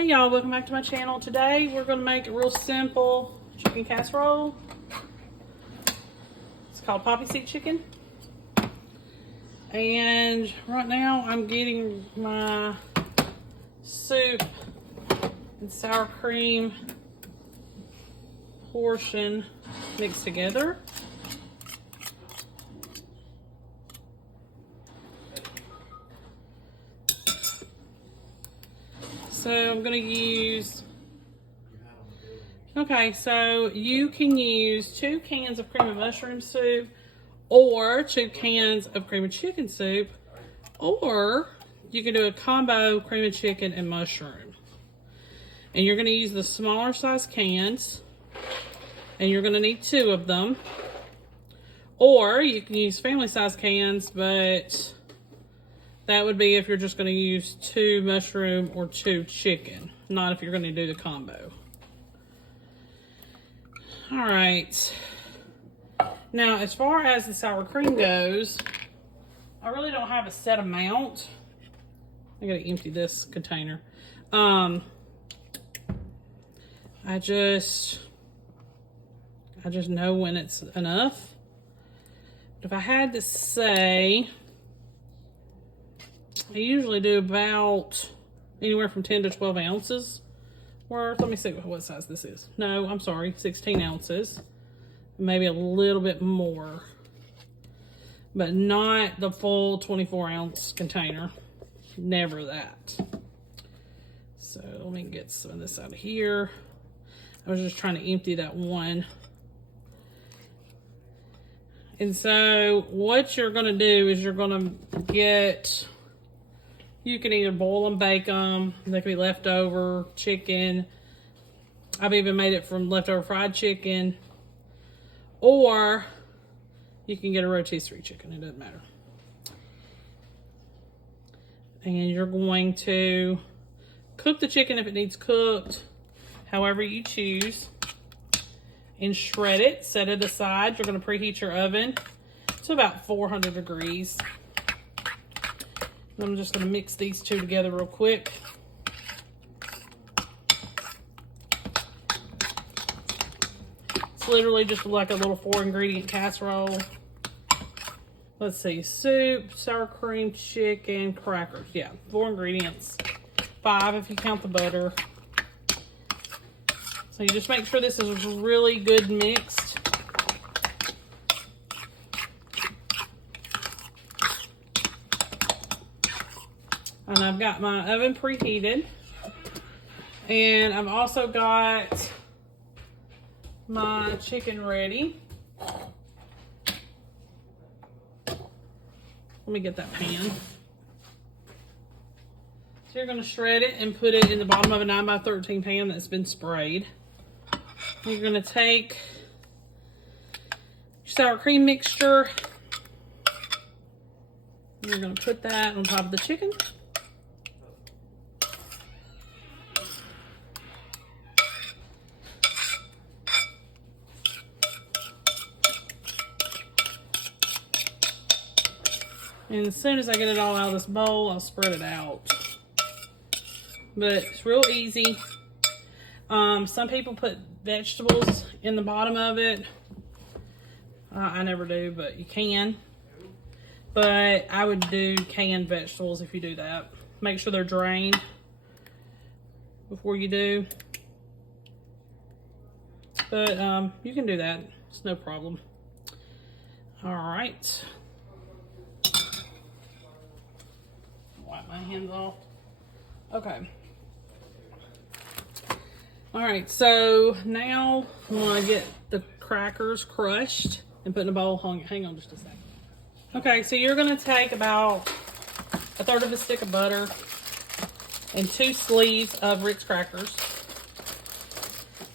Hey y'all, welcome back to my channel. Today we're going to make a real simple chicken casserole. It's called poppy seed chicken. And right now I'm getting my soup and sour cream portion mixed together. So I'm going to use, so you can use 2 cans of cream of mushroom soup or 2 cans of cream of chicken soup, or you can do a combo cream of chicken and mushroom. And you're going to use the smaller size cans, and you're going to need 2 of them. Or you can use family size cans, but that would be if you're just going to use 2 mushroom or 2 chicken, not if you're going to do the combo. All right. Now, as far as the sour cream goes, I really don't have a set amount. I got to empty this container. I just know when it's enough. But if I had to say, I usually do about anywhere from 10 to 12 ounces worth. Let me see what size this is. No, I'm sorry, 16 ounces. Maybe a little bit more, but not the full 24-ounce container. Never that. So let me get some of this out of here. I was just trying to empty that one. And so what you're going to do is you're going to get, you can either boil them, bake them. They can be leftover chicken. I've even made it from leftover fried chicken. Or you can get a rotisserie chicken. It doesn't matter. And you're going to cook the chicken if it needs cooked, however you choose. And shred it. Set it aside. You're going to preheat your oven to about 400 degrees. I'm just going to mix these 2 together real quick. It's literally just like a little 4-ingredient casserole. Let's see, soup, sour cream, chicken, crackers. Yeah, 4 ingredients. 5 if you count the butter. So you just make sure this is really good mixed. And I've got my oven preheated. And I've also got my chicken ready. Let me get that pan. So you're going to shred it and put it in the bottom of a 9x13 pan that's been sprayed. You're going to take your sour cream mixture. You're going to put that on top of the chicken. And as soon as I get it all out of this bowl, I'll spread it out. But it's real easy. Some people put vegetables in the bottom of it. I never do, but you can. But I would do canned vegetables if you do that. Make sure they're drained before you do. But you can do that. It's no problem. All right. Wipe my hands off. Okay. All right, so now I'm gonna get the crackers crushed and put in a bowl. Hang on just a second. Okay, so you're gonna take about 1/3 of a stick of butter and 2 sleeves of Ritz crackers.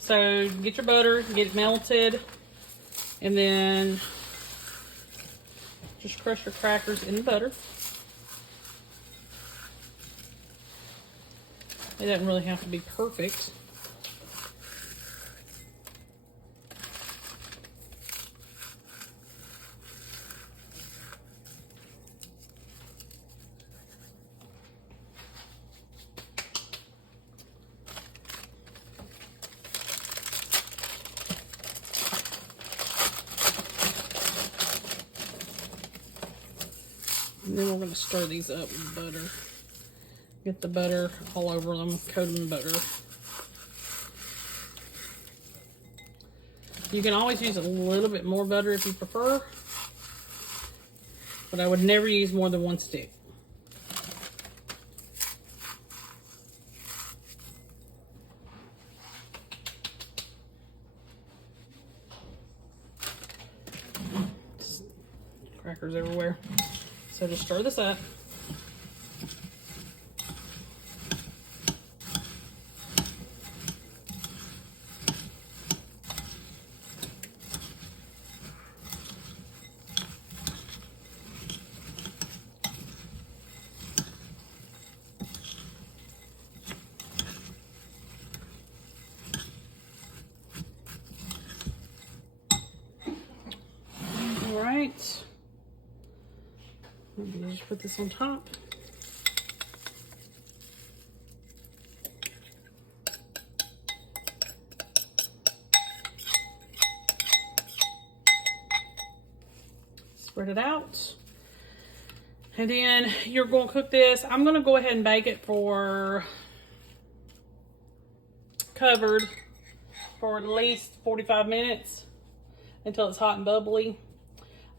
So get your butter, get it melted, and then just crush your crackers in the butter. It doesn't really have to be perfect. And then we're going to stir these up with butter. Get the butter all over them, coat them in butter. You can always use a little bit more butter if you prefer, but I would never use more than 1 stick. Crackers everywhere. So just stir this up. All right. Just put this on top. Spread it out. And then you're going to cook this. I'm going to go ahead and bake it for covered for at least 45 minutes until it's hot and bubbly.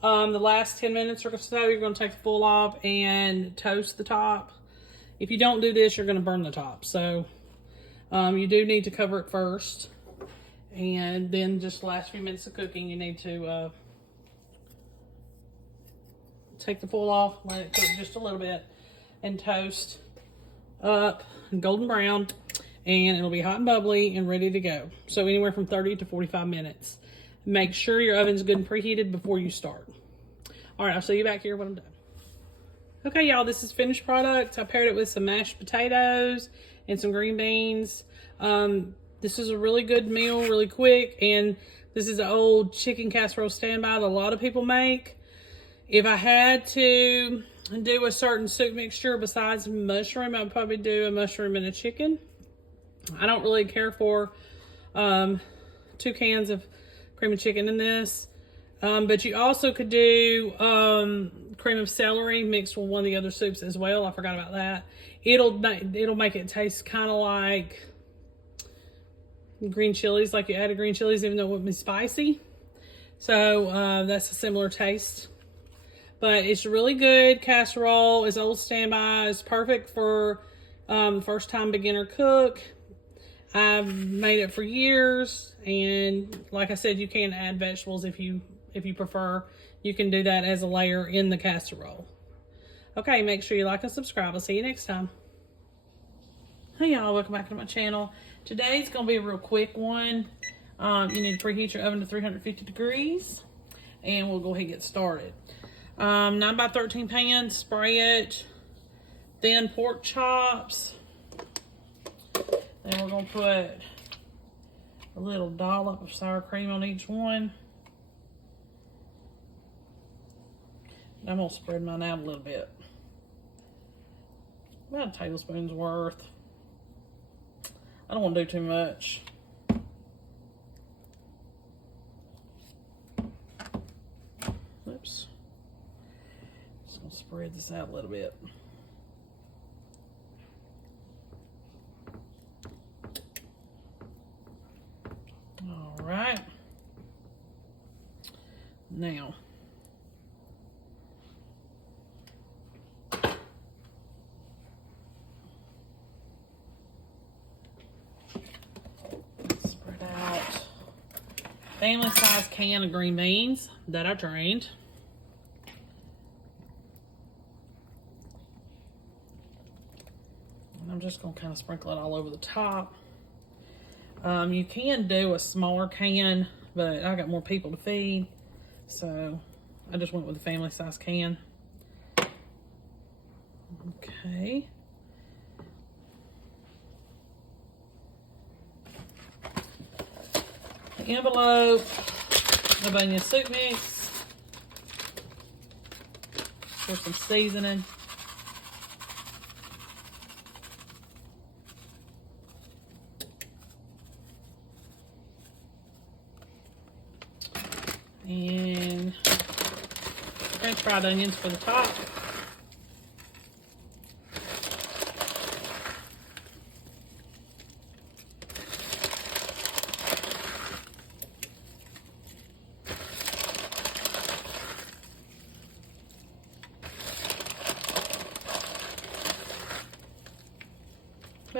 The last 10 minutes or so, you're going to take the full off and toast the top. If you don't do this, you're going to burn the top. So you do need to cover it first. And then just the last few minutes of cooking, you need to take the full off, let it cook just a little bit, and toast up golden brown. And it'll be hot and bubbly and ready to go. So anywhere from 30 to 45 minutes. Make sure your oven's good and preheated before you start. All right, I'll see you back here when I'm done. Okay, y'all, this is finished product. I paired it with some mashed potatoes and some green beans. This is a really good meal, really quick, and this is an old chicken casserole standby that a lot of people make. If I had to do a certain soup mixture besides mushroom, I'd probably do a mushroom and a chicken. I don't really care for 2 cans of cream of chicken in this, but you also could do cream of celery mixed with one of the other soups as well. I forgot about that. It'll make it taste kind of like green chilies, like you added green chilies, even though it wouldn't be spicy. So that's a similar taste, but it's really good casserole. It's old standby. It's perfect for first time beginner cook. I've made it for years, and like I said, you can add vegetables if you prefer. You can do that as a layer in the casserole. Okay, make sure you like and subscribe. I'll see you next time. Hey y'all, welcome back to my channel. Today's gonna be a real quick one. You need to preheat your oven to 350 degrees, and we'll go ahead and get started. 9 by 13 pan, spray it, thin pork chops. Then we're going to put a little dollop of sour cream on each one. I'm going to spread mine out a little bit. About a tablespoon's worth. I don't want to do too much. Oops. Just going to spread this out a little bit. Right now, spread out family size can of green beans that I drained. And I'm just going to kind of sprinkle it all over the top. You can do a smaller can, but I got more people to feed, so I just went with the family size can. Okay. The envelope of onion soup mix for some seasoning. And French fried onions for the top.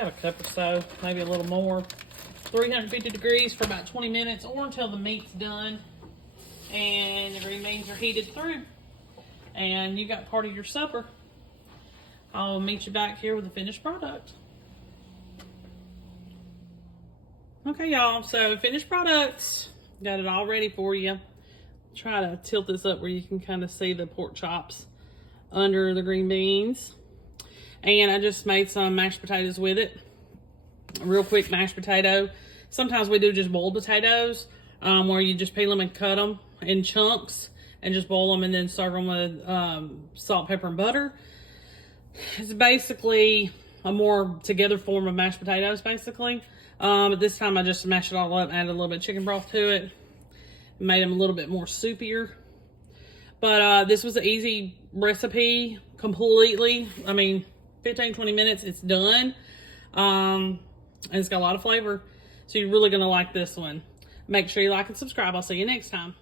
about a cup or so, maybe a little more. 350 degrees for about 20 minutes or until the meat's done and the green beans are heated through. And you got part of your supper. I'll meet you back here with the finished product. Okay, y'all, so finished products. Got it all ready for you. Try to tilt this up where you can kind of see the pork chops under the green beans. And I just made some mashed potatoes with it. A real quick mashed potato. Sometimes we do just boiled potatoes, where you just peel them and cut them in chunks and just boil them and then serve them with salt, pepper, and butter. It's basically a more together form of mashed potatoes, basically. But this time I just mashed it all up, added a little bit of chicken broth to it, made them a little bit more soupier. But this was an easy recipe, completely. I mean, 15-20 minutes, it's done. And it's got a lot of flavor. So you're really going to like this one. Make sure you like and subscribe. I'll see you next time.